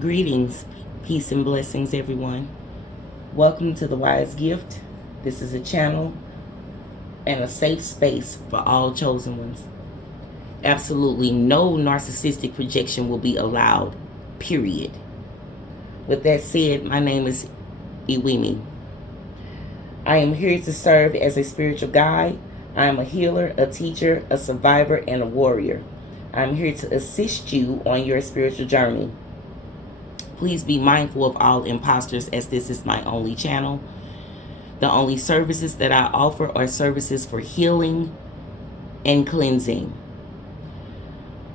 Greetings, peace and blessings, everyone. Welcome to the Wise Gift. This is a channel and a safe space for all chosen ones. Absolutely no narcissistic projection will be allowed, period. With that said, my name is Eyeweme. I am here to serve as a spiritual guide. I am a healer, a teacher, a survivor, and a warrior. I am here to assist you on your spiritual journey. Please be mindful of all imposters, as this is my only channel. The only services that I offer are services for healing and cleansing.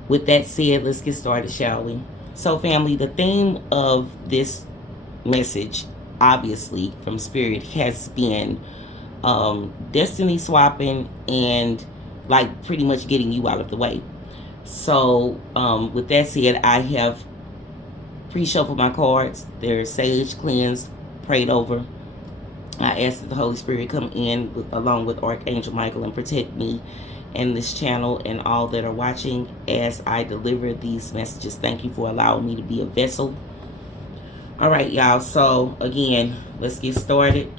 With that said, let's get started, shall we? So, family, the theme of this message, obviously, from Spirit, has been destiny swapping and, like, pretty much getting you out of the way. So, with that said, I have pre-shuffled my cards. They're sage, cleansed, prayed over. I ask that the Holy Spirit come in along with Archangel Michael and protect me and this channel and all that are watching as I deliver these messages. Thank you for allowing me to be a vessel. All right, y'all. So again, let's get started.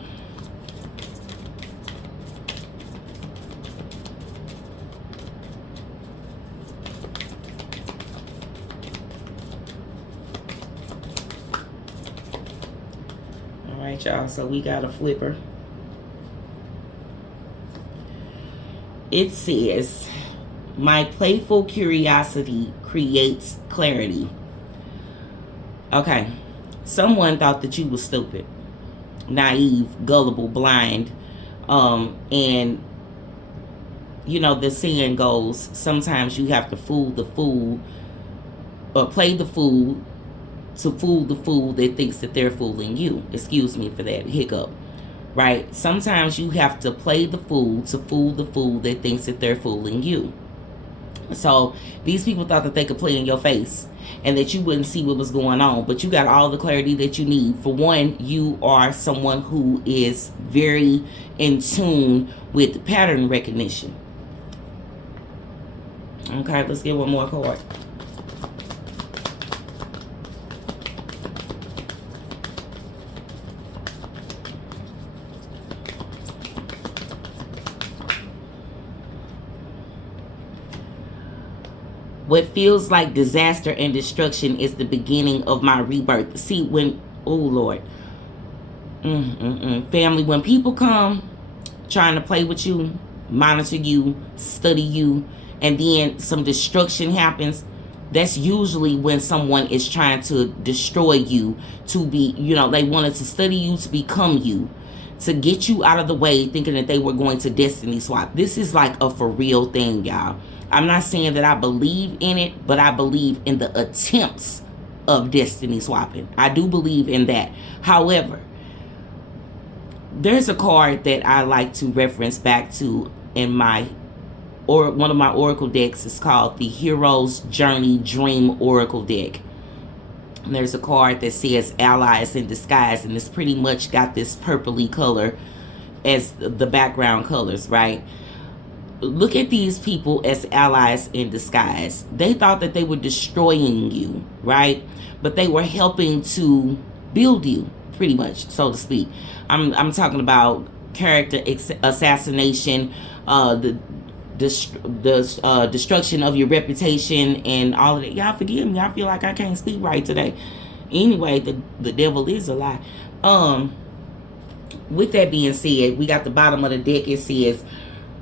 All right, y'all. So we got a flipper. It says, my playful curiosity creates clarity. Okay. Someone thought that you were stupid, naive, gullible, blind. And, you know, the saying goes, sometimes you have to fool the fool, or play the fool to fool the fool that thinks that they're fooling you. Excuse me for that hiccup. Right? Sometimes you have to play the fool to fool the fool that thinks that they're fooling you. So these people thought that they could play in your face and that you wouldn't see what was going on, but you got all the clarity that you need. For one, you are someone who is very in tune with pattern recognition. Okay, let's get one more card. What feels like disaster and destruction is the beginning of my rebirth. See, when, oh Lord, family, when people come trying to play with you, monitor you, study you, and then some destruction happens, that's usually when someone is trying to destroy you, to be, you know, they wanted to study you to become you, to get you out of the way, thinking that they were going to destiny swap. This is like a for real thing, y'all. I'm not saying that I believe in it, but I believe in the attempts of destiny swapping. I do believe in that. However, there's a card that I like to reference back to in my, or one of my oracle decks. Is called the Hero's Journey Dream Oracle deck. And there's a card that says Allies in Disguise, and it's pretty much got this purpley color as the background colors, right? Look at these people as allies in disguise. They thought that they were destroying you, right? But they were helping to build you, pretty much, so to speak. I'm talking about character assassination, the destruction of your reputation, and all of that. Y'all forgive me. I feel like I can't speak right today. Anyway, the devil is a lie. With that being said, we got the bottom of the deck. It says,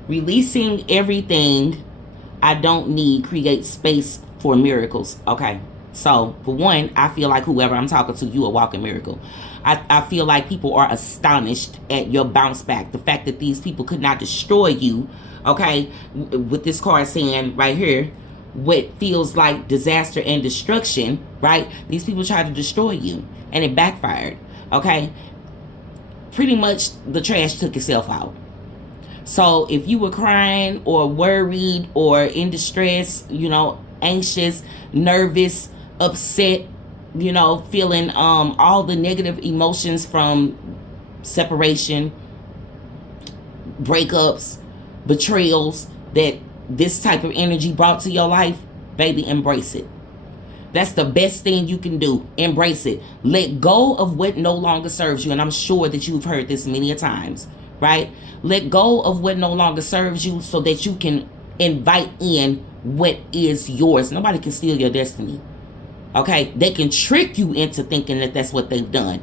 releasing everything I don't need creates space for miracles. Okay, so for one, I feel like whoever I'm talking to, you a walking miracle. I feel like people are astonished at your bounce back. The fact that these people could not destroy you, okay, with this card saying right here, what feels like disaster and destruction, right? These people tried to destroy you and it backfired, okay? Pretty much the trash took itself out. So if you were crying or worried or in distress, you know, anxious, nervous, upset, you know, feeling all the negative emotions from separation, breakups, betrayals that this type of energy brought to your life, baby, embrace it. That's the best thing you can do. Embrace it. Let go of what no longer serves you. And I'm sure that you've heard this many a times, right? Let go of what no longer serves you so that you can invite in what is yours. Nobody can steal your destiny. Okay? They can trick you into thinking that that's what they've done.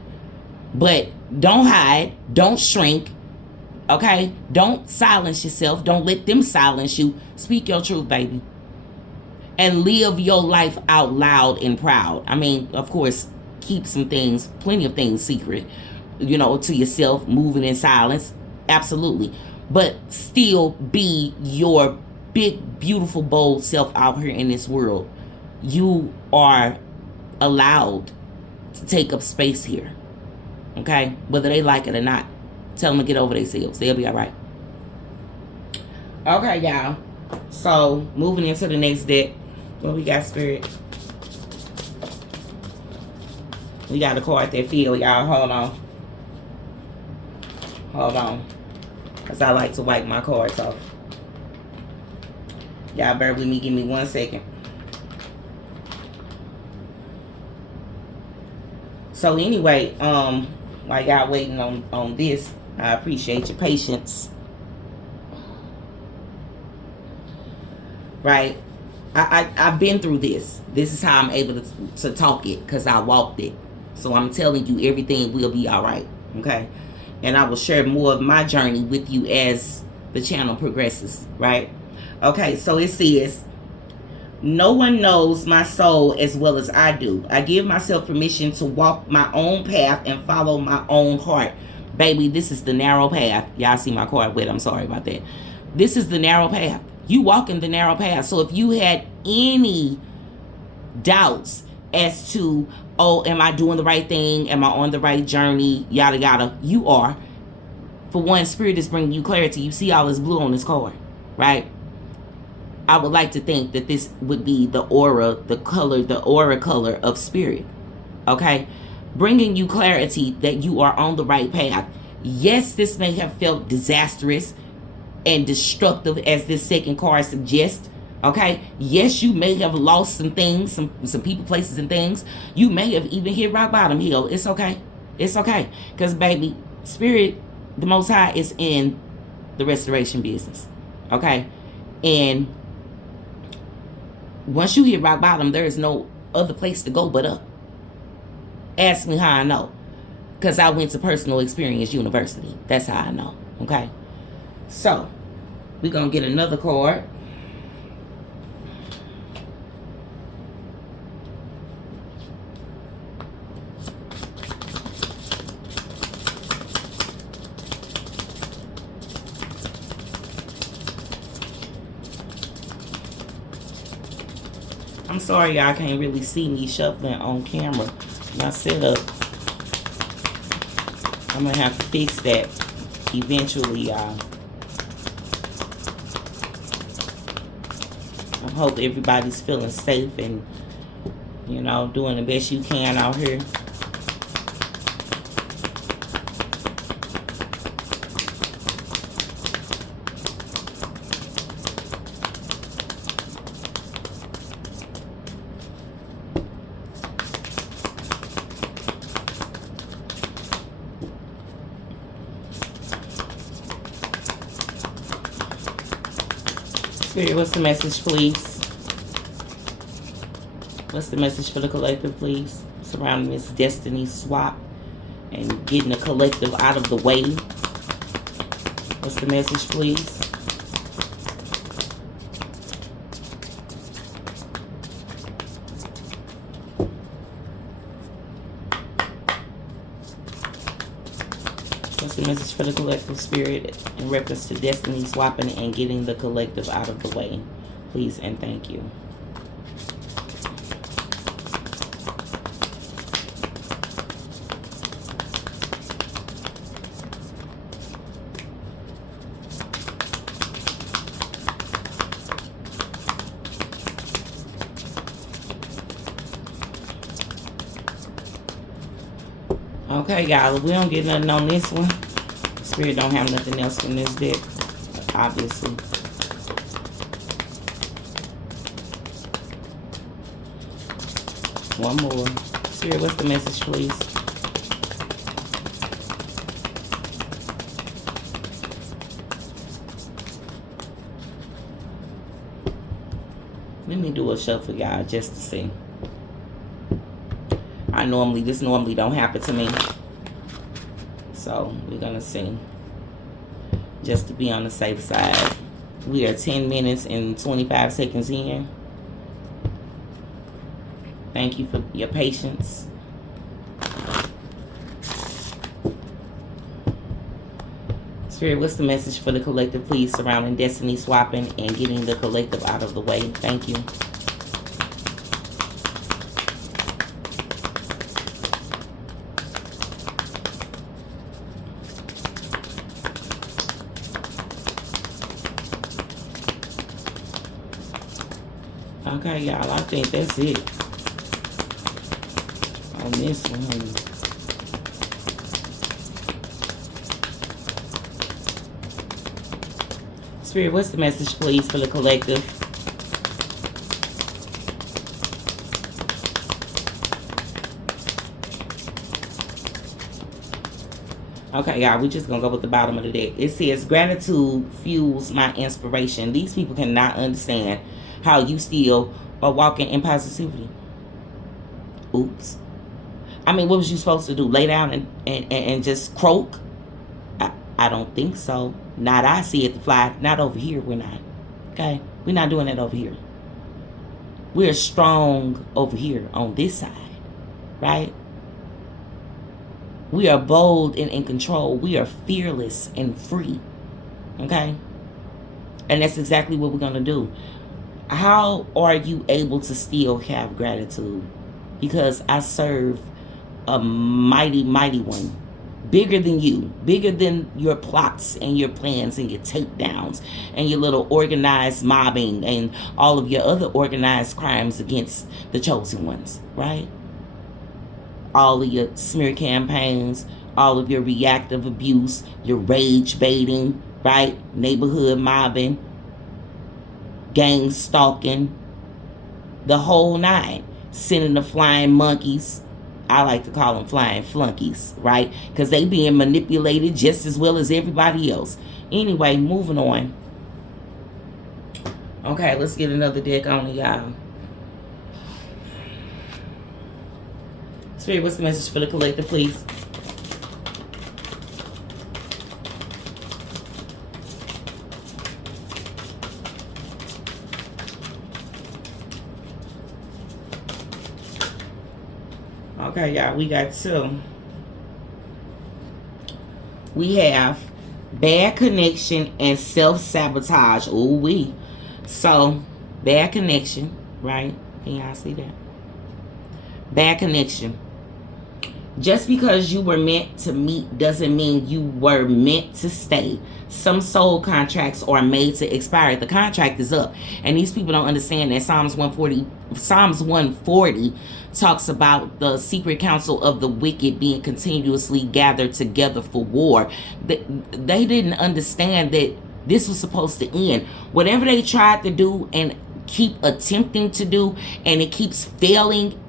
But don't hide. Don't shrink. Okay? Don't silence yourself. Don't let them silence you. Speak your truth, baby. And live your life out loud and proud. I mean, of course, keep some things, plenty of things secret, you know, to yourself, moving in silence. Absolutely. But still be your big, beautiful, bold self out here in this world. You are allowed to take up space here. Okay? Whether they like it or not. Tell them to get over themselves. They'll be all right. Okay, y'all. So, moving into the next deck. What we got, Spirit? We got a card that feel, y'all. Hold on. Hold on. Because I like to wipe my cards off. Y'all bear with me. Give me 1 second. So anyway, while y'all waiting on this, I appreciate your patience. Right? I've been through this. This is how I'm able to talk it, because I walked it. So I'm telling you, everything will be all right. Okay? And I will share more of my journey with you as the channel progresses. Right? Okay, so it says, no one knows my soul as well as I do. I give myself permission to walk my own path and follow my own heart. Baby, this is the narrow path. Y'all see my card wet. I'm sorry about that. This is the narrow path. You walk in the narrow path. So if you had any doubts as to, oh, am I doing the right thing? Am I on the right journey? Yada, yada. You are. For one, Spirit is bringing you clarity. You see all this blue on this card, right? I would like to think that this would be the aura, the aura color of Spirit. Okay? Bringing you clarity that you are on the right path. Yes, this may have felt disastrous and destructive, as this second card suggests. Okay? Yes, you may have lost some things, some people, places, and things. You may have even hit rock bottom hill. It's okay. It's okay. Because, baby, Spirit, the Most High, is in the restoration business. Okay? And once you hit rock bottom, there is no other place to go but up. Ask me how I know. Because I went to Personal Experience University. That's how I know. Okay? So, we're going to get another card. I'm sorry y'all can't really see me shuffling on camera. My setup, I'm going to have to fix that eventually, y'all. I hope everybody's feeling safe and, you know, doing the best you can out here. Spirit, what's the message, please? What's the message for the collective, please? Surrounding this destiny swap and getting the collective out of the way. What's the message, please? What's the message for the collective, Spirit, in reference to destiny swapping and getting the collective out of the way? Please and thank you. Okay, y'all, if we don't get nothing on this one, Spirit don't have nothing else from this deck, obviously. One more. Spirit, what's the message, please? Let me do a shuffle, y'all, just to see. This normally don't happen to me. So, we're going to see. Just to be on the safe side. We are 10 minutes and 25 seconds in. Thank you for your patience. Spirit, what's the message for the collective, please, surrounding destiny swapping and getting the collective out of the way? Thank you. Okay, y'all, I think that's it on this one. Spirit, what's the message, please, for the collective? Okay, y'all, we're just going to go with the bottom of the deck. It says, gratitude fuels my inspiration. These people cannot understand how you still are walking in positivity. Oops. I mean, what was you supposed to do? Lay down and just croak? I don't think so. Not I see it to fly. Not over here, we're not. Okay? We're not doing that over here. We're strong over here on this side. Right? We are bold and in control. We are fearless and free. Okay? And that's exactly what we're going to do. How are you able to still have gratitude? Because I serve a mighty, mighty one. Bigger than you. Bigger than your plots and your plans and your takedowns and your little organized mobbing and all of your other organized crimes against the chosen ones. Right? All of your smear campaigns, all of your reactive abuse, your rage baiting, right? Neighborhood mobbing, gang stalking, the whole nine. Sending the flying monkeys. I like to call them flying flunkies, right? Because they being manipulated just as well as everybody else. Anyway, moving on. Okay, let's get another deck on it, y'all. Spirit, what's the message for the collective, please? Okay, y'all, we got two. We have bad connection and self-sabotage. Ooh, we. So, bad connection, right? Can y'all see that? Bad connection. Just because you were meant to meet doesn't mean you were meant to stay. Some soul contracts are made to expire. The contract is up. And these people don't understand that Psalms 140 talks about the secret counsel of the wicked being continuously gathered together for war. They didn't understand that this was supposed to end. Whatever they tried to do and keep attempting to do, and it keeps failing,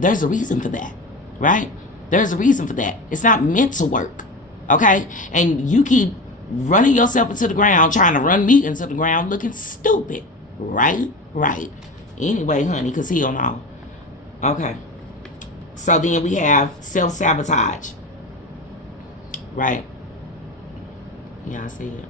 there's a reason for that. Right? There's a reason for that. It's not meant to work. Okay? And you keep running yourself into the ground, trying to run me into the ground, looking stupid. Right? Right. Anyway, honey, because he don't know. Okay. So then we have self-sabotage. Right? Y'all see it?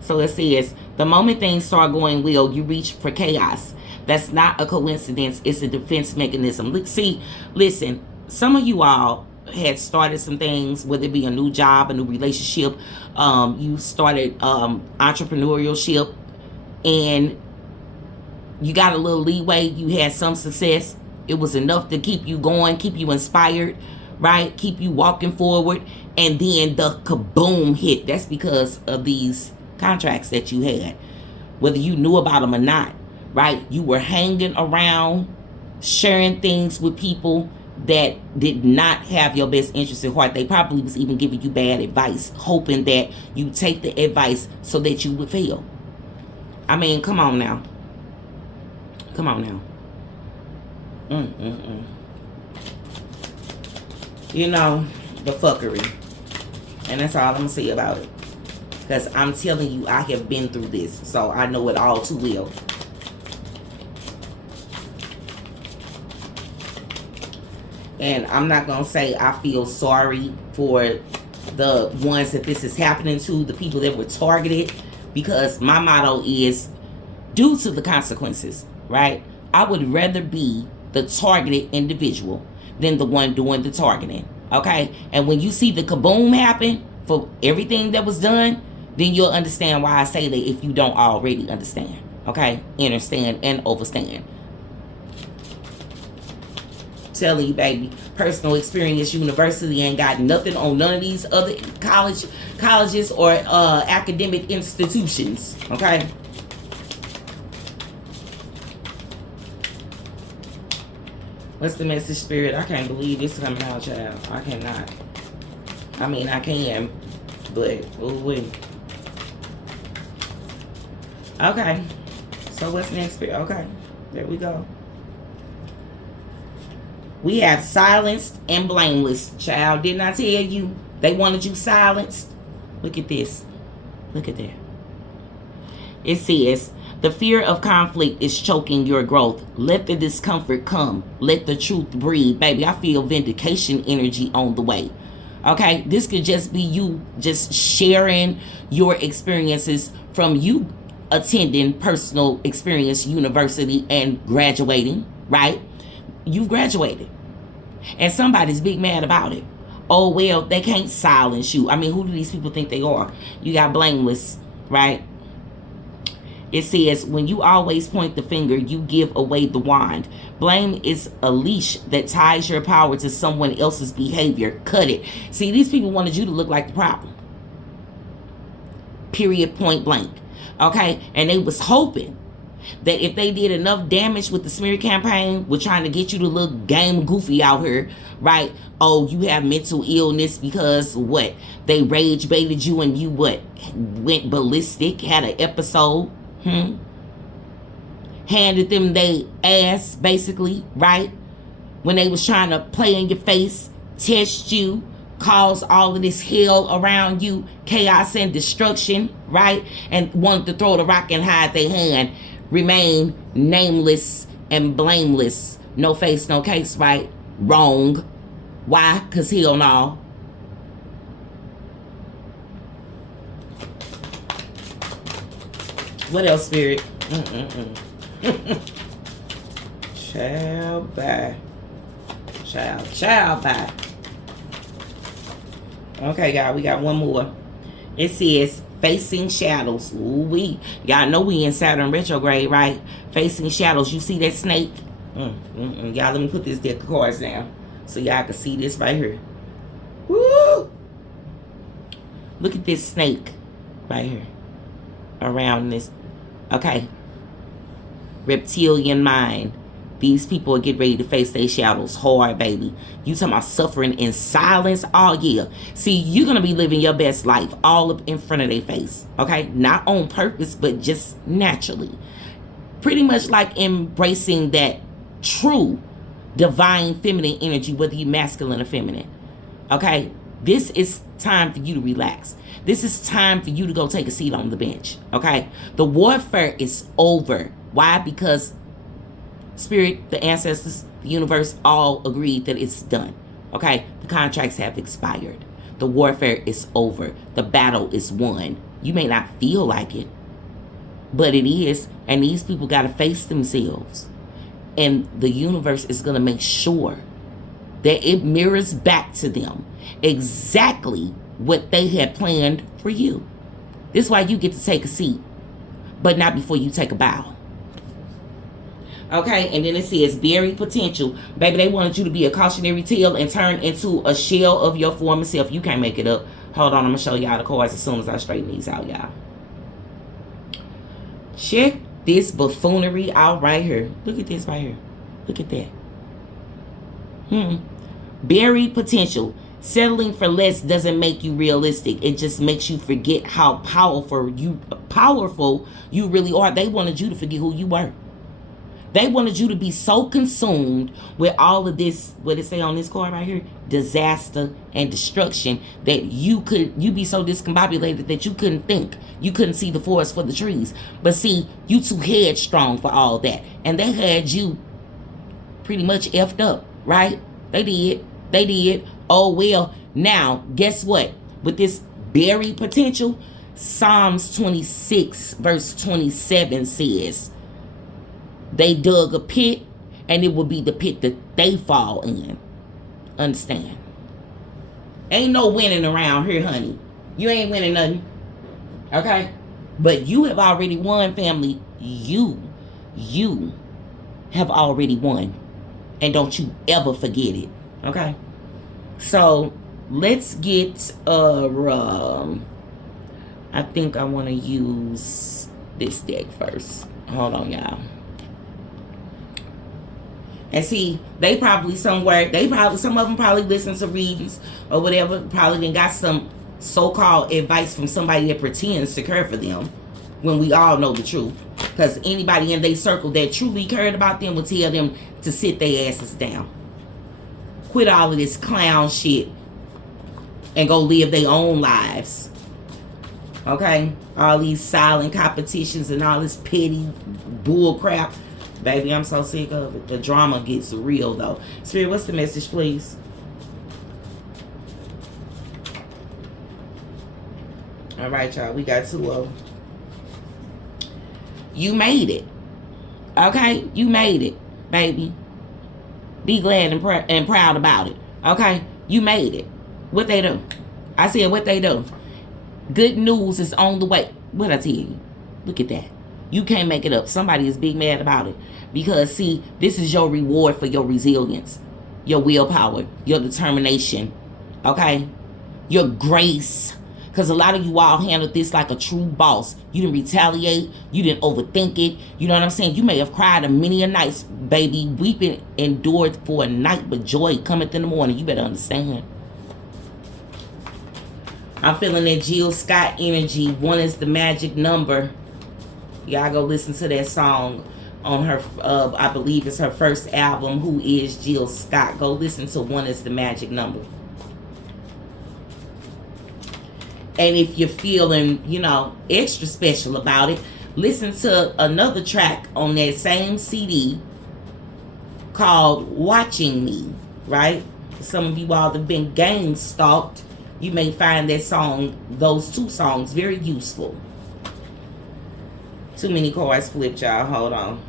So it says, the moment things start going well, you reach for chaos. That's not a coincidence. It's a defense mechanism. See, listen. Some of you all had started some things, whether it be a new job, a new relationship. You started entrepreneurship, and you got a little leeway. You had some success. It was enough to keep you going, keep you inspired, right? Keep you walking forward. And then the kaboom hit. That's because of these contracts that you had, whether you knew about them or not, right? You were hanging around, sharing things with people that did not have your best interest at heart. They probably was even giving you bad advice, hoping that you take the advice so that you would fail. I mean, come on now. Come on now. You know, the fuckery. And that's all I'm going to say about it. Because I'm telling you, I have been through this. So I know it all too well. And I'm not going to say I feel sorry for the ones that this is happening to, the people that were targeted. Because my motto is, due to the consequences, right? I would rather be the targeted individual than the one doing the targeting, okay? And when you see the kaboom happen for everything that was done, then you'll understand why I say that if you don't already understand, okay? Understand and overstand. Telling you, baby, personal experience university ain't got nothing on none of these other colleges or academic institutions, okay? What's the message, Spirit? I can't believe this is coming out, child. I cannot. I mean, I can, but oh wait. Okay. So what's next, Spirit? Okay. There we go. We have silenced and blameless, child. Didn't I tell you? They wanted you silenced. Look at this. Look at that. It says, the fear of conflict is choking your growth. Let the discomfort come. Let the truth breathe. Baby, I feel vindication energy on the way. Okay? This could just be you just sharing your experiences from you attending personal experience university and graduating, right? You've graduated. And somebody's big mad about it. Oh, well, they can't silence you. I mean, who do these people think they are? You got blameless, right? It says, when you always point the finger, you give away the wand. Blame is a leash that ties your power to someone else's behavior. Cut it. See, these people wanted you to look like the problem. Period, point blank. Okay? And they was hoping that if they did enough damage with the smear campaign, with trying to get you to look game goofy out here, right? Oh, you have mental illness because what? They rage baited you and you what? Went ballistic, had an episode. Handed them they ass, basically, right? When they was trying to play in your face, test you, cause all of this hell around you, chaos and destruction, right? And wanted to throw the rock and hide their hand. Remain nameless and blameless. No face, no case, right? Wrong. Why? Because hell no. What else, Spirit? Child, bye. Child, bye. Okay, y'all, we got one more. It says, facing shadows. Ooh-wee. Y'all know we in Saturn retrograde, right? Facing shadows. You see that snake? Y'all, let me put this deck of cards down so y'all can see this right here. Woo! Look at this snake right here. Around this. Okay. Reptilian mind. These people are getting ready to face their shadows hard, baby. You talking about suffering in silence? Oh, yeah. See, you're going to be living your best life all up in front of their face. Okay? Not on purpose, but just naturally. Pretty much like embracing that true divine feminine energy, whether you're masculine or feminine. Okay? This is time for you to relax. This is time for you to go take a seat on the bench. Okay? The warfare is over. Why? Because Spirit, the ancestors, the universe all agreed that it's done. Okay? The contracts have expired. The warfare is over. The battle is won. You may not feel like it, but it is. And these people got to face themselves. And the universe is going to make sure that it mirrors back to them exactly what they had planned for you. This is why you get to take a seat, but not before you take a bow. Okay, and then it says buried potential. Baby, they wanted you to be a cautionary tale and turn into a shell of your former self. You can't make it up. Hold on, I'm going to show y'all the cards as soon as I straighten these out, y'all. Check this buffoonery out right here. Look at this right here. Look at that. Buried potential. Settling for less doesn't make you realistic. It just makes you forget how powerful you really are. They wanted you to forget who you were. They wanted you to be so consumed with all of this, what it say on this card right here, disaster and destruction, that you be so discombobulated that you couldn't think. You couldn't see the forest for the trees. But see, you too headstrong for all that. And they had you pretty much effed up, right? They did. Oh, well, now, guess what? With this buried potential, Psalms 26 verse 27 says, they dug a pit, and it will be the pit that they fall in. Understand? Ain't no winning around here, honey. You ain't winning nothing. Okay? But you have already won, family. You have already won. And don't you ever forget it. Okay? So, let's get, I think I want to use this deck first. Hold on, y'all. And see, some of them probably listen to readings or whatever, probably then got some so-called advice from somebody that pretends to care for them, when we all know the truth. Because anybody in their circle that truly cared about them would tell them to sit their asses down. Quit all of this clown shit and go live their own lives. Okay? All these silent competitions and all this petty bull crap. Baby, I'm so sick of it. The drama gets real, though. Spirit, what's the message, please? All right, y'all. We got 2 of them. You made it. Okay? You made it, baby. Be glad and proud about it. Okay? You made it. What they do? I said what they do. Good news is on the way. What I tell you? Look at that. You can't make it up. Somebody is big mad about it. Because, see, this is your reward for your resilience, your willpower, your determination, okay? Your grace. Because a lot of you all handled this like a true boss. You didn't retaliate. You didn't overthink it. You know what I'm saying? You may have cried a many a nights, baby. Weeping endured for a night, but joy cometh in the morning. You better understand. I'm feeling that Jill Scott energy. 1 is the magic number. Y'all go listen to that song on her, I believe it's her first album, Who is Jill Scott. Go listen to 1 is the magic number. And if you're feeling, extra special about it, listen to another track on that same CD called Watching Me, right? Some of you all have been gang stalked. You may find those 2 songs very useful. Too many cards flipped, y'all. Hold on.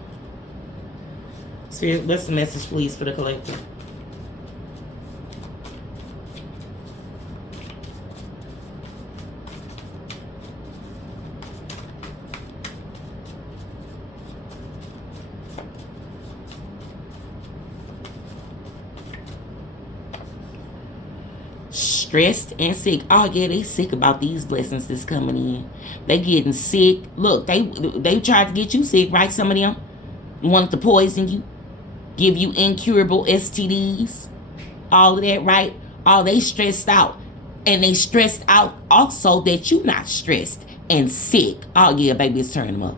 Spirit, what's the message, please, for the collective? Stressed and sick. Oh yeah, they sick about these blessings that's coming in. They getting sick. Look, they tried to get you sick, right? Some of them wanted to poison you, give you incurable STDs, all of that, right? Oh, they stressed out. And they stressed out also that you not stressed and sick. Oh yeah, baby, it's turning them up.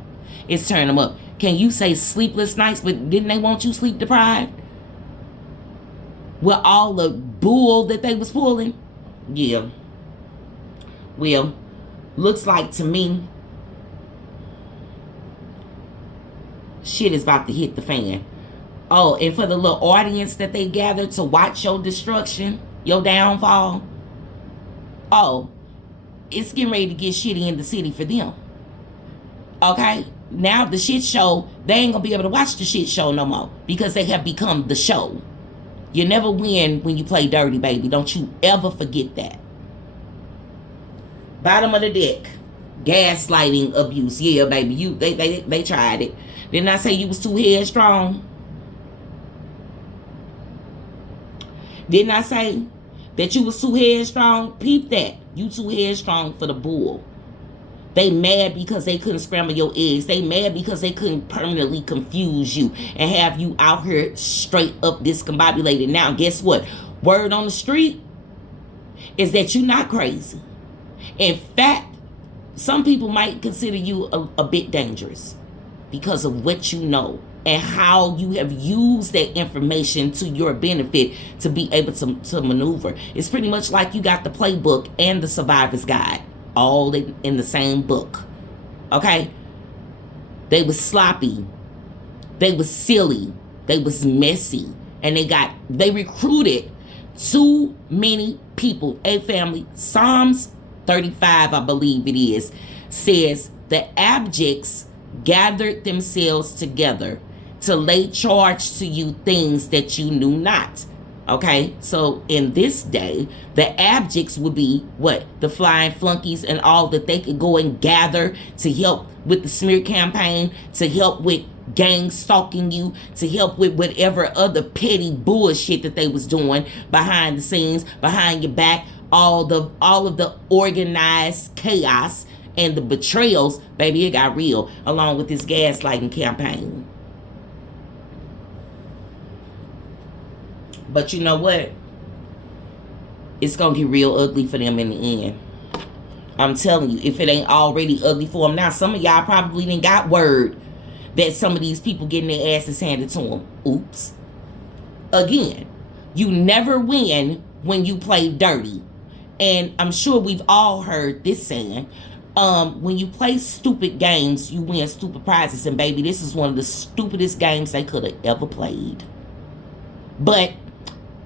It's turning them up. Can you say sleepless nights, but didn't they want you sleep deprived? With all the bull that they was pulling? Yeah. Well, looks like to me, shit is about to hit the fan. Oh, and for the little audience that they gathered to watch your destruction, your downfall, oh, it's getting ready to get shitty in the city for them. Okay? Now the shit show, they ain't gonna be able to watch the shit show no more because they have become the show. You never win when you play dirty, baby. Don't you ever forget that. Bottom of the deck. Gaslighting abuse. Yeah, baby. They tried it. Didn't I say you was too headstrong? Didn't I say that you was too headstrong? Peep that. You too headstrong for the bull. They mad because they couldn't scramble your eggs. They mad because they couldn't permanently confuse you and have you out here straight up discombobulated. Now, guess what? Word on the street is that you're not crazy. In fact, some people might consider you a bit dangerous because of what you know and how you have used that information to your benefit to be able to maneuver. It's pretty much like you got the playbook and the survivor's guide all in the same book. Okay? They was sloppy. They was silly. They was messy. And they recruited too many people. A family. Psalms 35, I believe it is, says the abjects gathered themselves together to lay charge to you things that you knew not. Okay, so in this day, the abjects would be what? The flying flunkies and all that they could go and gather to help with the smear campaign, to help with gang stalking you, to help with whatever other petty bullshit that they was doing behind the scenes, behind your back, all of the organized chaos and the betrayals. Baby, it got real, along with this gaslighting campaign. But you know what? It's going to get real ugly for them in the end. I'm telling you, if it ain't already ugly for them now, some of y'all probably didn't got word that some of these people getting their asses handed to them. Oops. Again, you never win when you play dirty. And I'm sure we've all heard this saying, when you play stupid games, you win stupid prizes. And baby, this is one of the stupidest games they could have ever played. But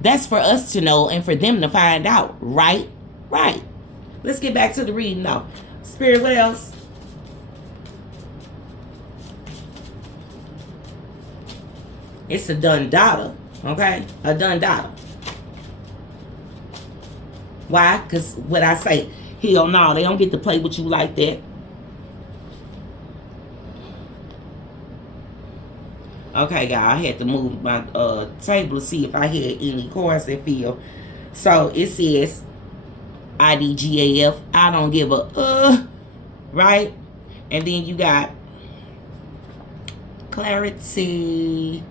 that's for us to know and for them to find out, right? Right. Let's get back to the reading now. Spirit, what else? It's a done daughter, okay? A done daughter. Why? Because what I say, hell no, they don't get to play with you like that. Okay, y'all, I had to move my table to see if I had any cards that feel. So it says IDGAF, I don't give a right? And then you got clarity.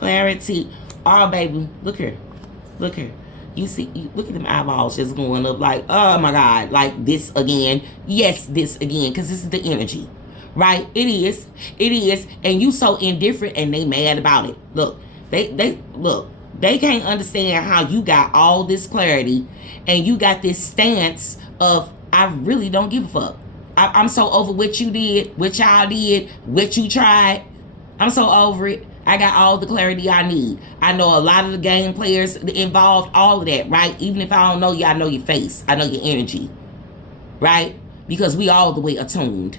Oh, baby, look here. Look here. You see, look at them eyeballs just going up like, oh my God, like this again. Yes, this again, because this is the energy. Right? It is. And you so indifferent and they mad about it. Look, they can't understand how you got all this clarity and you got this stance of, I really don't give a fuck. I'm so over what you did, what y'all did, what you tried. I'm so over it. I got all the clarity I need. I know a lot of the game players involved, all of that, right? Even if I don't know you, I know your face. I know your energy, right? Because we all the way attuned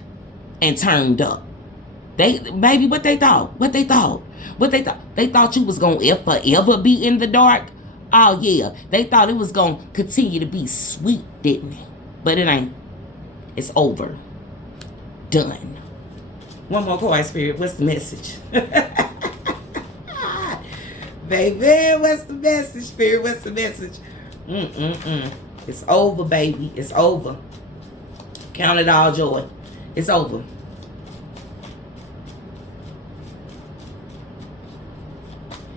and turned up. Baby, what they thought? They thought you was gonna forever be in the dark. Oh yeah, they thought it was gonna continue to be sweet, didn't they? But it ain't. It's over. Done. One more card, Spirit. What's the message? Baby, what's the message, Spirit? What's the message? It's over, baby. It's over. Count it all joy. It's over.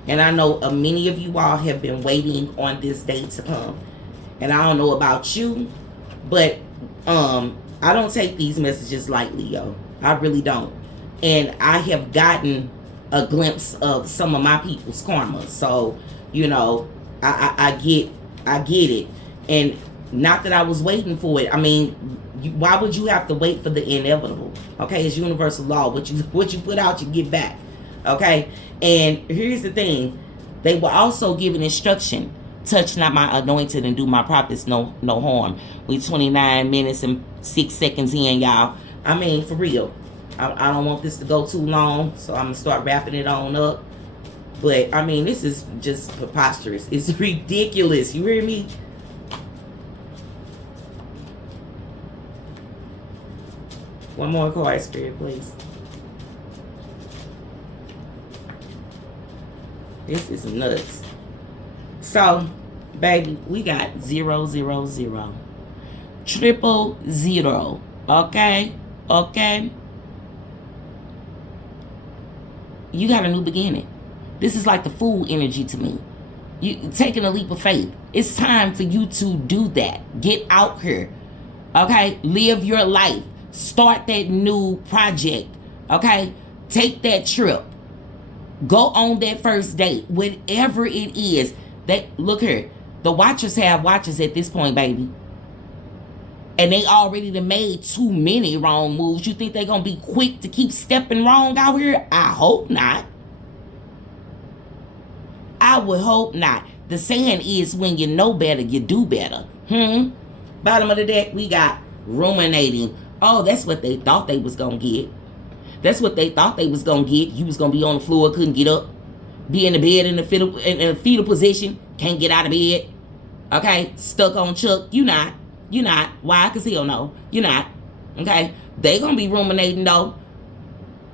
And I know many of you all have been waiting on this day to come. And I don't know about you, but I don't take these messages lightly, yo. I really don't. And I have gotten a glimpse of some of my people's karma. So, you know, I get it. And not that I was waiting for it. I mean, why would you have to wait for the inevitable? Okay, it's universal law. What you put out, you get back. Okay, and here's the thing. They were also given instruction: touch not my anointed and do my prophets no harm. We 29 minutes and 6 seconds in, y'all. I mean, for real. I don't want this to go too long, so I'm going to start wrapping it on up. But, I mean, this is just preposterous. It's ridiculous. You hear me? One more card, Spirit, please. This is nuts. So, baby, we got 000. 000. Okay? Okay? You got a new beginning. This is like the fool energy to me. You taking a leap of faith. It's time for you to do that. Get out here. Okay? Live your life. Start that new project. Okay? Take that trip. Go on that first date, whatever it is. Look here, the watchers have watchers at this point, baby. And they already done made too many wrong moves. You think they gonna be quick to keep stepping wrong out here? I hope not. I would hope not. The saying is, when you know better, you do better. Bottom of the deck, we got ruminating. Oh, that's what they thought they was gonna get. That's what they thought they was gonna get. You was gonna be on the floor, couldn't get up. Be in the bed in a fetal position, can't get out of bed. Okay, stuck on Chuck. You not. Why? Because he'll know. You're not. Okay, they gonna be ruminating though.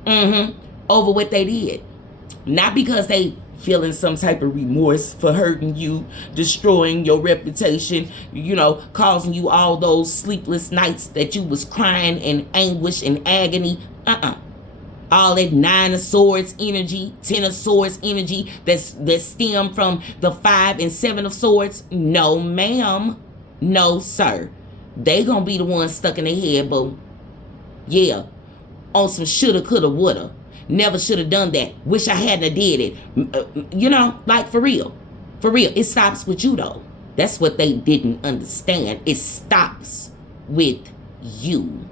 Over what they did. Not because they feeling some type of remorse for hurting you, destroying your reputation, causing you all those sleepless nights that you was crying in anguish and agony. All that 9 of Swords energy, 10 of Swords energy that stem from the 5 and 7 of Swords. No, ma'am. No, sir. They gonna be the ones stuck in their head, boo. Yeah. On some shoulda, coulda, woulda. Never should have done that. Wish I hadn't did it. Like for real. For real. It stops with you though. That's what they didn't understand. It stops with you.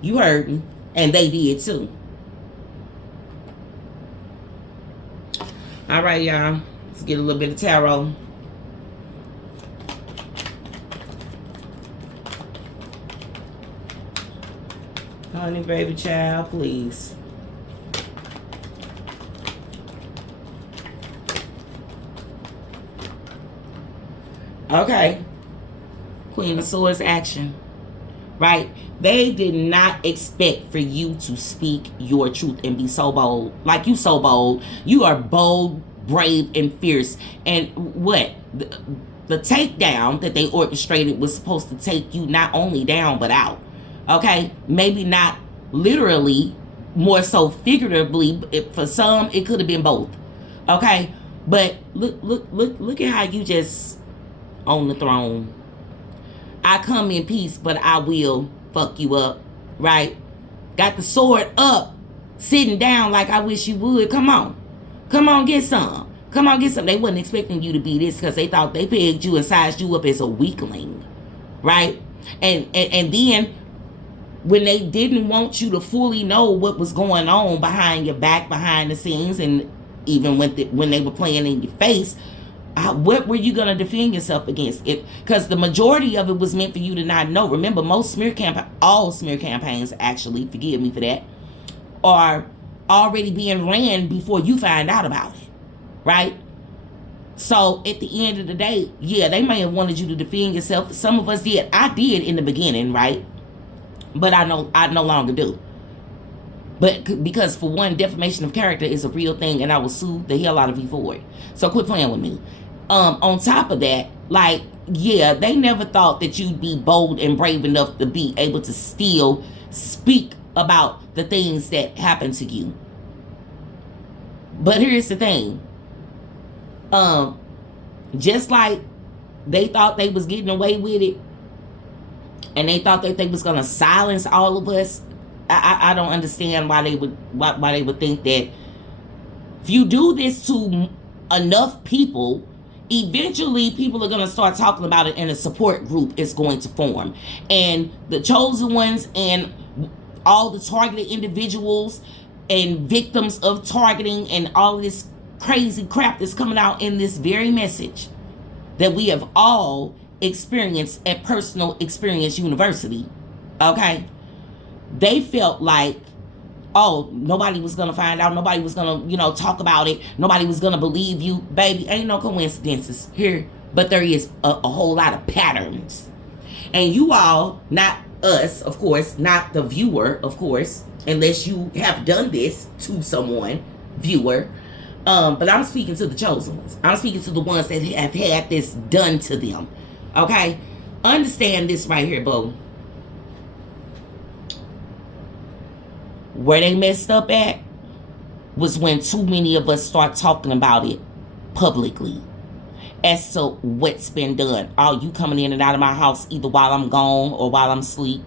You heard me. And they did too. All right, y'all. Let's get a little bit of tarot. Honey, baby, child, please. Okay. Queen of Swords action. Right? They did not expect for you to speak your truth and be so bold. Like, you so bold. You are bold, brave, and fierce. And what? The takedown that they orchestrated was supposed to take you not only down, but out. Okay? Maybe not literally, more so figuratively. For some, it could have been both. Okay? But look at how you just on the throne. I come in peace, but I will fuck you up, right? Got the sword up, sitting down like I wish you would. Come on, get some. Come on, get some. They wasn't expecting you to be this because they thought they pegged you and sized you up as a weakling, right? And then when they didn't want you to fully know what was going on behind your back, behind the scenes, and even when they were playing in your face, what were you going to defend yourself against? Because the majority of it was meant for you to not know. Remember, all smear campaigns, actually, forgive me for that, are already being ran before you find out about it, right? So at the end of the day, yeah, they may have wanted you to defend yourself. Some of us did. I did in the beginning, right? But I no longer do. But because, for one, defamation of character is a real thing, and I will sue the hell out of you for it. So quit playing with me. On top of that, like, yeah, they never thought that you'd be bold and brave enough to be able to still speak about the things that happened to you. But here's the thing. Just like they thought they was getting away with it, and they thought that they was gonna silence all of us, I don't understand why they would think that if you do this to enough people, eventually people are going to start talking about it, and a support group is going to form. And the chosen ones and all the targeted individuals and victims of targeting and all this crazy crap that's coming out in this very message that we have all experienced at Personal Experience University, okay? They felt like, oh, nobody was going to find out. Nobody was going to, talk about it. Nobody was going to believe you. Baby, ain't no coincidences here. But there is a whole lot of patterns. And you all, not us, of course, not the viewer, of course, unless you have done this to someone, viewer. But I'm speaking to the chosen ones. I'm speaking to the ones that have had this done to them. Okay? Understand this right here, boo. Where they messed up at was when too many of us start talking about it publicly as to what's been done. Oh, you coming in and out of my house either while I'm gone or while I'm asleep.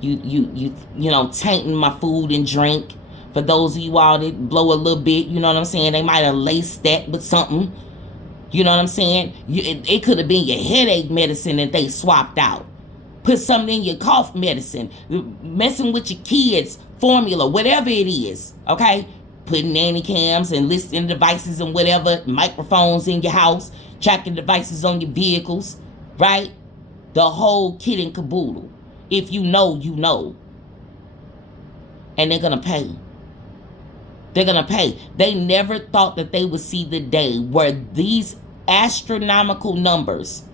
You tainting my food and drink For those of you all that blow a little bit, you know what I'm saying? They might have laced that with something. You know what I'm saying? It could have been your headache medicine that they swapped out. Put something in your cough medicine. Messing with your kids' formula, whatever it is. Okay? Putting nanny cams and listening devices and whatever. Microphones in your house. Tracking devices on your vehicles. Right? The whole kit and caboodle. If you know, you know. And they're going to pay. They're going to pay. They never thought that they would see the day where these astronomical numbers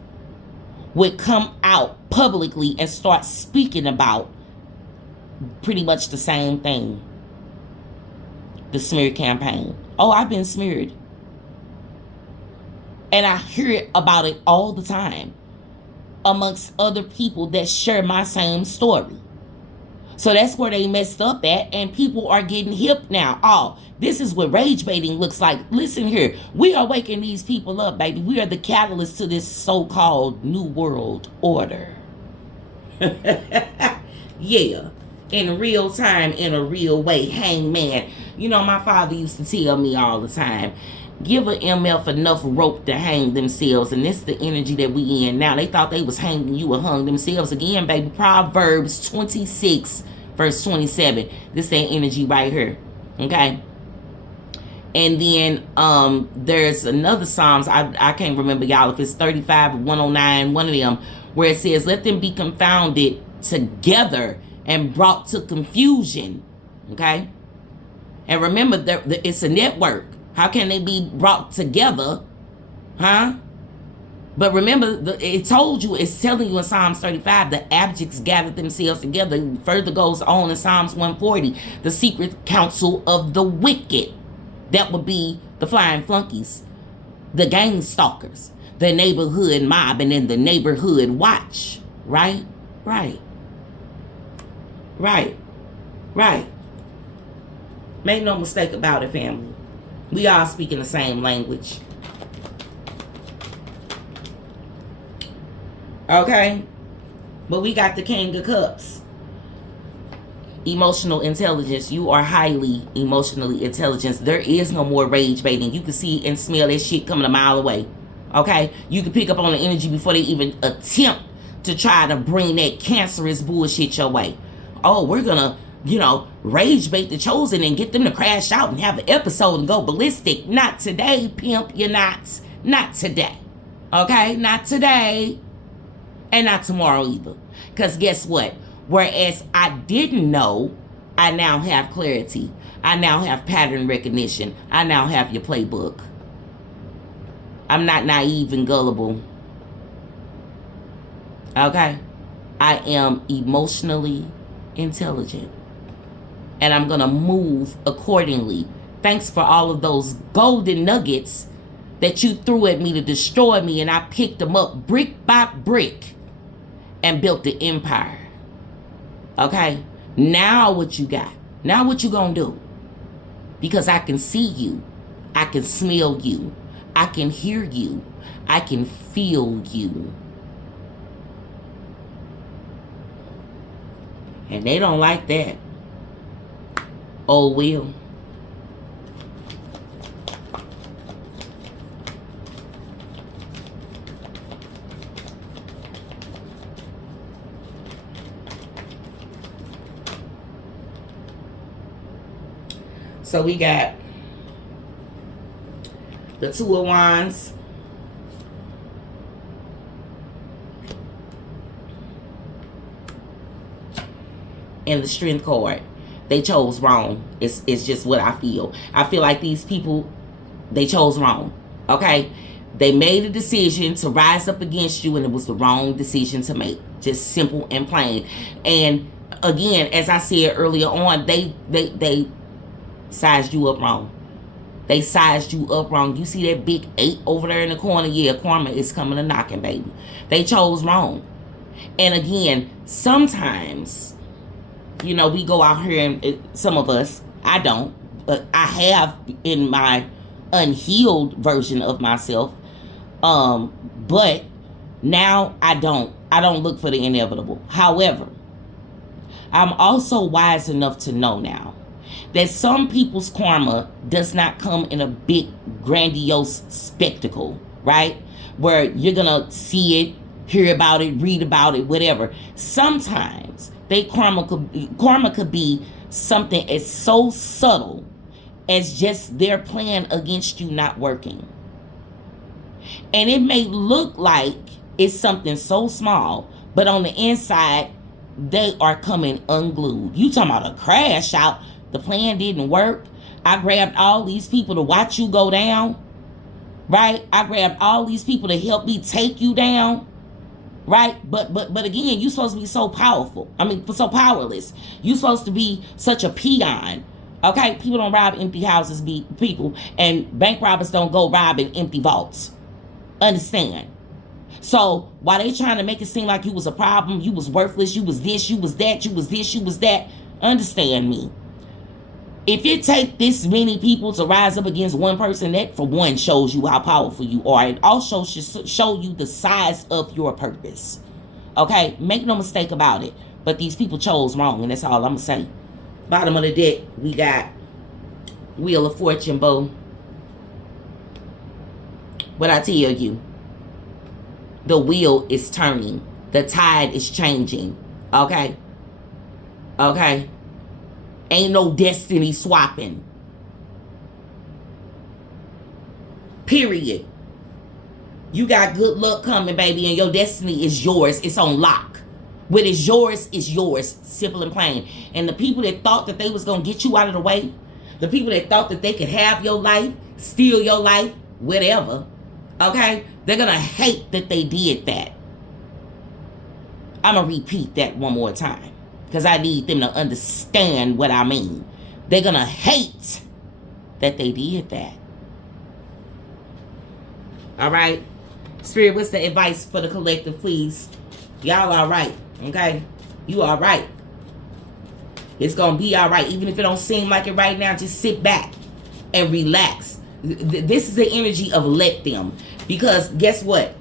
would come out publicly and start speaking about pretty much the same thing. The smear campaign. Oh, I've been smeared. And I hear about it all the time amongst other people that share my same story. So that's where they messed up at, and people are getting hip now. Oh, this is what rage baiting looks like. Listen here, we are waking these people up, baby. We are the catalyst to this so-called New World Order. Yeah, in real time, in a real way. Hangman. You know, my father used to tell me all the time, give a MF enough rope to hang themselves, and this is the energy that we in now. They thought they was hanging you or hung themselves again, baby. Proverbs 26, verse 27. This is that energy right here, okay? And then there's another Psalms, I can't remember, y'all, if it's 35 or 109, one of them, where it says, let them be confounded together and brought to confusion, okay? And remember, it's a network. How can they be brought together? Huh? But remember, it told you, it's telling you in Psalms 35, the abjects gathered themselves together. It further goes on in Psalms 140, the secret counsel of the wicked. That would be the flying flunkies, the gang stalkers, the neighborhood mob, and then the neighborhood watch. Right? Right. Right. Right. Make no mistake about it, family. We all speaking the same language. Okay? But we got the King of Cups. Emotional intelligence. You are highly emotionally intelligent. There is no more rage baiting. You can see and smell that shit coming a mile away. Okay? You can pick up on the energy before they even attempt to try to bring that cancerous bullshit your way. Oh, we're gonna, rage bait the chosen and get them to crash out and have an episode and go ballistic. Not today, pimp. You're not. Not today. Okay? Not today. And not tomorrow either. Because guess what? Whereas I didn't know, I now have clarity. I now have pattern recognition. I now have your playbook. I'm not naive and gullible. Okay? I am emotionally intelligent. And I'm going to move accordingly. Thanks for all of those golden nuggets that you threw at me to destroy me. And I picked them up brick by brick and built the empire. Okay? Now what you got? Now what you going to do? Because I can see you. I can smell you. I can hear you. I can feel you. And they don't like that. Oh, well. So we got the Two of Wands. And the Strength card. They chose wrong. It's just what I feel. I feel like these people, they chose wrong. Okay? They made a decision to rise up against you, and it was the wrong decision to make. Just simple and plain. And again, as I said earlier on, they sized you up wrong. They sized you up wrong. You see that big 8 over there in the corner? Yeah, karma is coming a knocking, baby. They chose wrong. And again, sometimes, we go out here and some of us, I don't, but I have in my unhealed version of myself. But now I don't look for the inevitable. However, I'm also wise enough to know now that some people's karma does not come in a big, grandiose spectacle, right? Where you're gonna see it, hear about it, read about it, whatever. Sometimes karma could be something as so subtle as just their plan against you not working. And it may look like it's something so small, but on the inside, they are coming unglued. You talking about a crash out, the plan didn't work. I grabbed all these people to watch you go down, right? I grabbed all these people to help me take you down, right? But again, you're supposed to be so powerful. I mean, so powerless. You're supposed to be such a peon. Okay, people don't rob empty houses, people, and bank robbers don't go robbing empty vaults. Understand? So while they trying to make it seem like you was a problem, you was worthless, you was this, you was that, you was this, you was that, understand me. If it take this many people to rise up against one person, that for one shows you how powerful you are. It also should show you the size of your purpose. Okay, make no mistake about it. But these people chose wrong, and that's all I'm gonna say. Bottom of the deck, we got Wheel of Fortune, Bo. What I tell you, the wheel is turning. The tide is changing. Okay? Okay? Ain't no destiny swapping. Period. You got good luck coming, baby, and your destiny is yours. It's on lock. What is yours is yours. Simple and plain. And the people that thought that they was going to get you out of the way, the people that thought that they could have your life, steal your life, whatever, okay, they're going to hate that they did that. I'm going to repeat that one more time because I need them to understand what I mean. They're going to hate that they did that. All right? Spirit, what's the advice for the collective, please? Y'all all right, okay? You all right. It's going to be all right. Even if it don't seem like it right now, just sit back and relax. This is the energy of let them. Because guess what?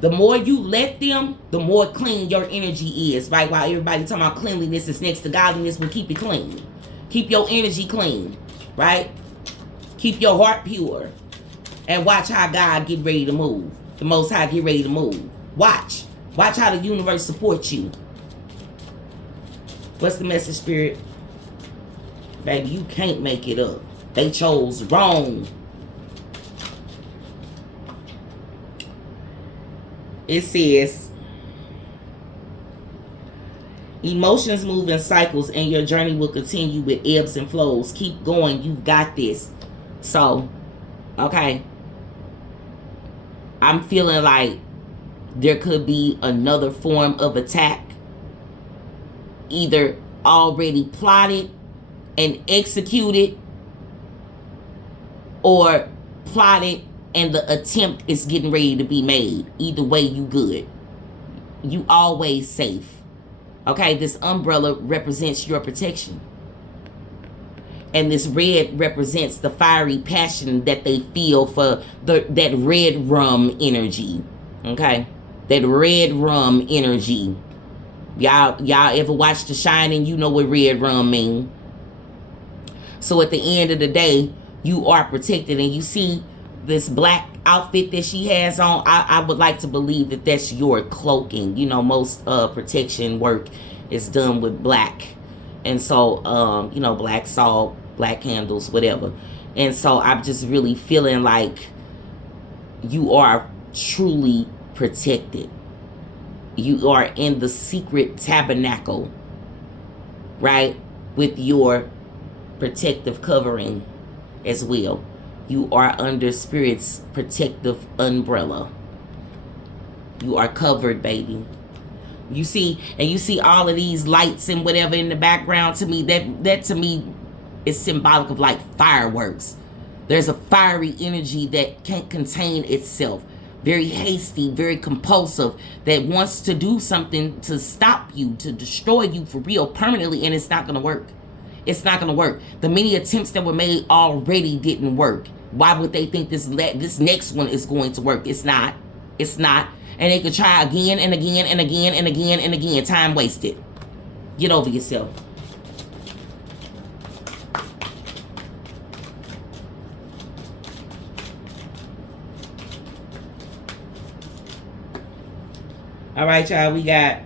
The more you let them, the more clean your energy is, right? While everybody talking about cleanliness is next to godliness, will keep it clean. Keep your energy clean, right? Keep your heart pure. And watch how God get ready to move. The Most High get ready to move. Watch. Watch how the universe supports you. What's the message, Spirit? Baby, you can't make it up. They chose wrong. It says, emotions move in cycles and your journey will continue with ebbs and flows. Keep going. You got this. So, okay. I'm feeling like there could be another form of attack. Either already plotted and executed, or plotted and the attempt is getting ready to be made. Either way, you good. You always safe. Okay, this umbrella represents your protection. And this red represents the fiery passion that they feel for that red rum energy. Okay? That red rum energy. Y'all ever watch The Shining? You know what red rum mean. So at the end of the day, you are protected. And you see this black outfit that she has on, I would like to believe that that's your cloaking. You know, most protection work is done with black. And so, you know, black salt, black candles, whatever. And so I'm just really feeling like you are truly protected. You are in the secret tabernacle, right? With your protective covering as well. You are under Spirit's protective umbrella. You are covered, baby. You see, and you see all of these lights and whatever in the background. To me, that to me is symbolic of like fireworks. There's a fiery energy that can't contain itself. Very hasty, very compulsive, that wants to do something to stop you, to destroy you for real, permanently, and it's not going to work. It's not going to work. The many attempts that were made already didn't work. Why would they think this next one is going to work? It's not. It's not. And they could try again and again and again and again and again. Time wasted. Get over yourself. All right, y'all. We got,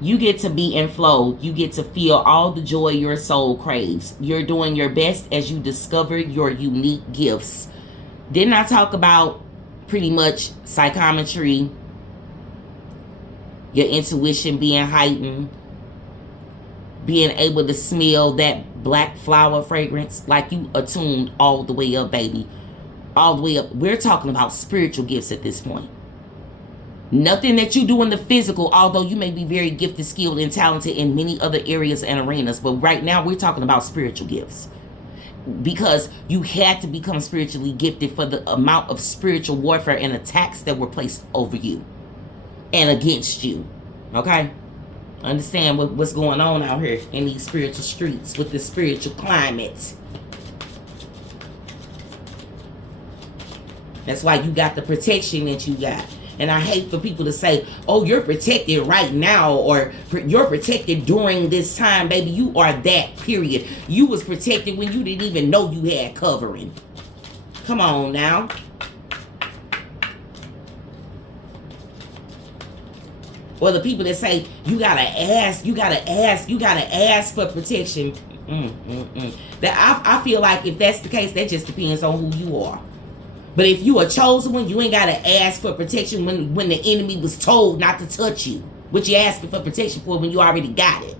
you get to be in flow. You get to feel all the joy your soul craves. You're doing your best as you discover your unique gifts. Didn't I talk about pretty much psychometry, your intuition being heightened, being able to smell that black flower fragrance, like you attuned all the way up, baby. All the way up. We're talking about spiritual gifts at this point. Nothing that you do in the physical, although you may be very gifted, skilled, and talented in many other areas and arenas. But right now, we're talking about spiritual gifts. Because you had to become spiritually gifted for the amount of spiritual warfare and attacks that were placed over you and against you. Okay? Understand what's going on out here in these spiritual streets with this spiritual climate. That's why you got the protection that you got. And I hate for people to say, oh, you're protected right now, or you're protected during this time. Baby, you are that, period. You was protected when you didn't even know you had covering. Come on now. Or the people that say, you gotta ask for protection. That I feel like if that's the case, that just depends on who you are. But if you are chosen one, you ain't got to ask for protection when the enemy was told not to touch you. What you asking for protection for when you already got it?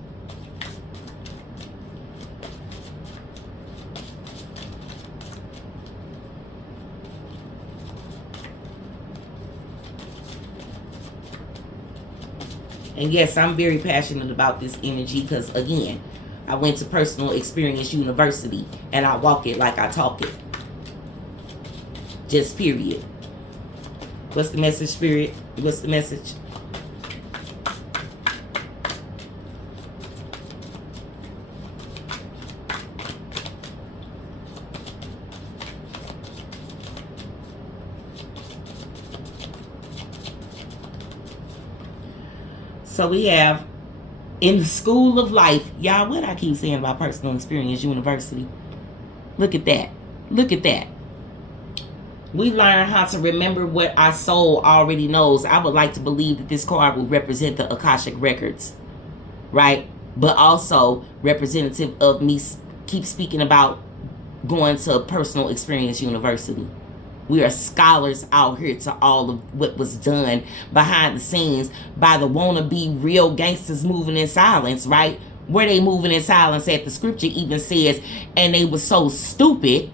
And yes, I'm very passionate about this energy because, again, I went to Personal Experience University and I walk it like I talk it. Just period. What's the message, Spirit? What's the message? So we have, in the school of life, y'all, what I keep saying about Personal Experience University. Look at that. Look at that. We learn how to remember what our soul already knows. I would like to believe that this card will represent the Akashic Records, right? But also representative of me keep speaking about going to Personal Experience University. We are scholars out here to all of what was done behind the scenes by the wannabe real gangsters moving in silence, right? Where they moving in silence at, the scripture even says, and they were so stupid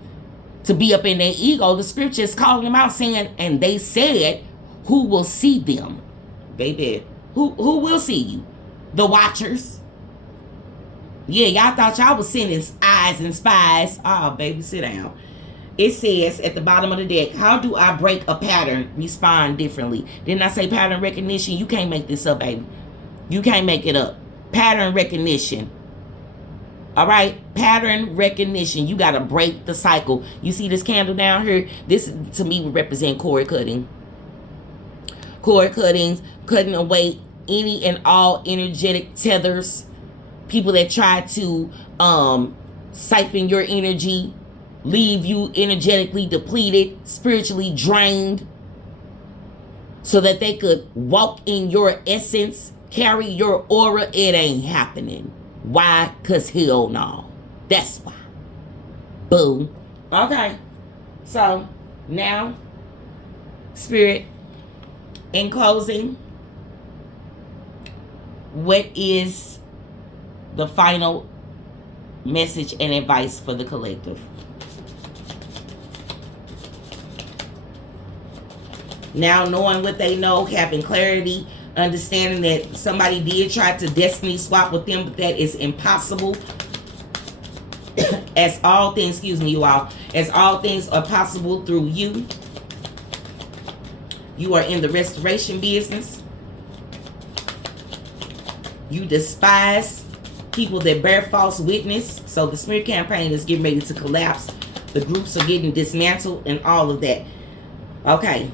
to be up in their ego. The scripture is calling them out, saying, and they said, who will see them? Baby, who will see you? The watchers. Yeah, y'all thought y'all was sending eyes and spies. Oh, baby, sit down. It says at the bottom of the deck, how do I break a pattern? Respond differently. Didn't I say pattern recognition? You can't make this up, baby. You can't make it up. Pattern recognition. All right, pattern recognition. You got to break the cycle. You see this candle down here? This, to me, would represent cord cutting. Cord cuttings, cutting away any and all energetic tethers. People that try to siphon your energy, leave you energetically depleted, spiritually drained, so that they could walk in your essence, carry your aura. It ain't happening. Why? Because hell no. That's why. Boom. Okay. So, now, Spirit, in closing, what is the final message and advice for the collective? Now, knowing what they know, having clarity, understanding that somebody did try to destiny swap with them, but that is impossible. As all things, excuse me, you all, as all things are possible through you. You are in the restoration business. You despise people that bear false witness. So the smear campaign is getting ready to collapse. The groups are getting dismantled and all of that. Okay.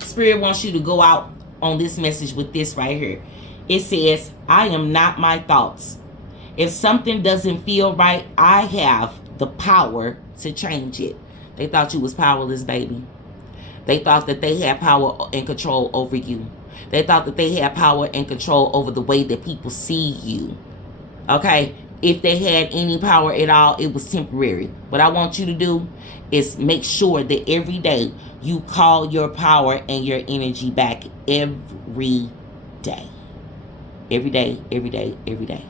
Spirit wants you to go out on this message with this right here. It says, I am not my thoughts. If something doesn't feel right, I have the power to change it. They thought you was powerless, baby. They thought that they had power and control over you. They thought that they had power and control over the way that people see you. Okay? If they had any power at all, it was temporary. What I want you to do is make sure that every day you call your power and your energy back every day. Every day, every day, every day.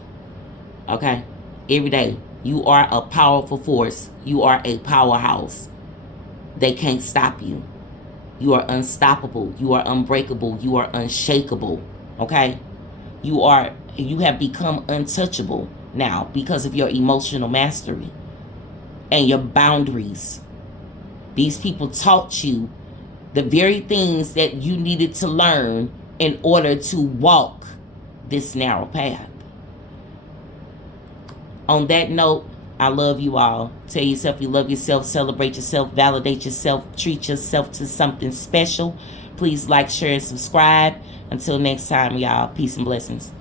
Okay? Every day. You are a powerful force. You are a powerhouse. They can't stop you. You are unstoppable. You are unbreakable. You are unshakable. Okay? You have become untouchable now because of your emotional mastery and your boundaries. These people taught you the very things that you needed to learn in order to walk this narrow path. On that note, I love you all. Tell yourself you love yourself, celebrate yourself, validate yourself, treat yourself to something special. Please like, share, and subscribe. Until next time, y'all. Peace and blessings.